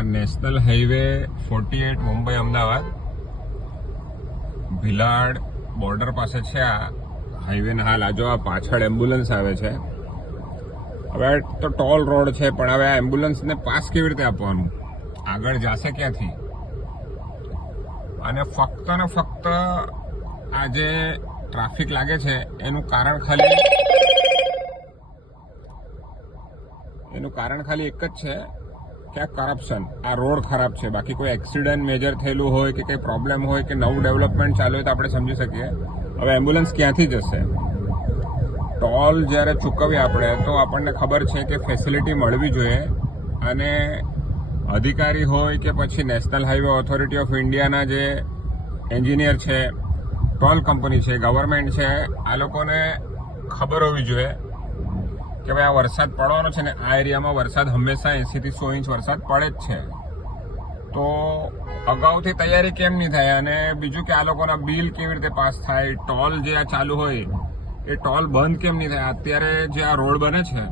આ national highway 48 Mumbai Ahmedabad Bhilad border પાસે છે. આ હાઈવે ના હાલ આજો આ પાછળ એમ્બ્યુલન્સ આવે છે. હવે તો ટોલ રોડ છે, પણ હવે આ એમ્બ્યુલન્સને પાસ કેવી રીતે આપવાનું, આગળ જશે ક્યાંથી? અને ફક્ત ને ફક્ત આ જે ટ્રાફિક લાગે છે એનું કારણ ખાલી એક જ છે કે આ કરપ્શન, આ રોડ ખરાબ છે. બાકી કોઈ એક્સિડન્ટ મેજર થયેલું હોય કે કંઈ પ્રોબ્લેમ હોય કે નવું ડેવલપમેન્ટ ચાલુ હોય તો આપણે સમજી શકીએ. હવે એમ્બ્યુલન્સ ક્યાંથી જશે? ટોલ જ્યારે ચૂકવીએ આપણે તો આપણને ખબર છે કે ફેસિલિટી મળવી જોઈએ, અને અધિકારી હોય કે પછી નેશનલ હાઈવે ઓથોરિટી ઓફ ઇન્ડિયાના જે એન્જિનિયર છે, ટોલ કંપની છે, ગવર્મેન્ટ છે, આ લોકોને ખબર હોવી જોઈએ કે ભાઈ આ વરસાદ પડવાનો છે ને આ એરિયામાં વરસાદ હંમેશા 80 થી 100 ઇંચ વરસાદ પડે જ છે. તો અગાઉથી તૈયારી કેમ નહીં થાય? અને બીજું કે આ લોકોના બિલ કેવી રીતે પાસ થાય? ટોલ જે આ ચાલુ હોય એ ટોલ બંધ કેમ નહીં થાય? અત્યારે જે આ રોડ બને છે,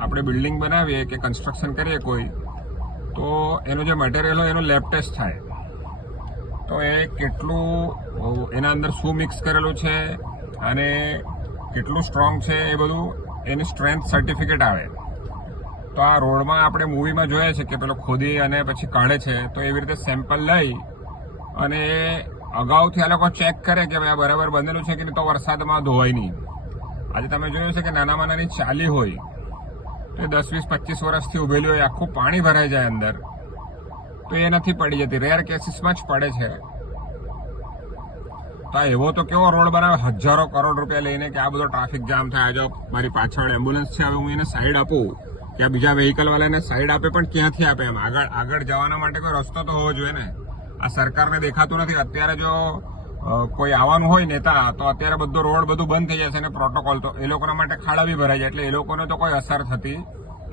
આપણે બિલ્ડિંગ બનાવીએ કે કન્સ્ટ્રક્શન કરીએ કોઈ, તો એનું જે મટીરિયલ હોય એનું લેબ ટેસ્ટ થાય. તો એ કેટલું એના અંદર શું મિક્સ કરેલું છે અને કેટલું સ્ટ્રોંગ છે એ બધું એની સ્ટ્રેન્થ સર્ટિફિકેટ આવે. તો આ રોડમાં આપણે મૂવીમાં જોઈએ છે કે પેલો ખોદી અને પછી કાઢે છે, તો એવી રીતે સેમ્પલ લઈ અને અગાઉથી આ લોકો ચેક કરે કે ભાઈ આ બરાબર બનેલું છે કે નહીં, તો વરસાદમાં ધોવાય નહીં. આજે તમે જોયું છે કે નાનામાં નાની ચાલી હોય તો 10, 20, 25 વર્ષથી ઉભેલી હોય, આખું પાણી ભરાઈ જાય અંદર, તો એ નથી પડી જતી, રેર કેસીસમાં જ પડે છે. તો એવો તો કેવો રોડ બનાવે, હજારો કરોડ રૂપિયા લઈને કે આ બધો ટ્રાફિક જામ થાય. જો મારી પાછળ એમ્બ્યુલન્સ છે, હવે હું એને સાઈડ આપું કે આ બીજા વ્હીકલ વાળાને સાઈડ આપે, પણ ક્યાંથી આપે? એમ આગળ જવાના માટે કોઈ રસ્તો તો હોવો જોઈએ ને. આ સરકારને દેખાતું નથી. અત્યારે જો કોઈ આવવાનું હોય નેતા, તો અત્યારે બધો રોડ બધું બંધ થઈ જશે ને પ્રોટોકોલ, તો એ લોકોના માટે ખાડા બી ભરાઈ જાય, એટલે એ લોકોને તો કોઈ અસર થતી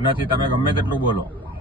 નથી, તમે ગમે તેટલું બોલો.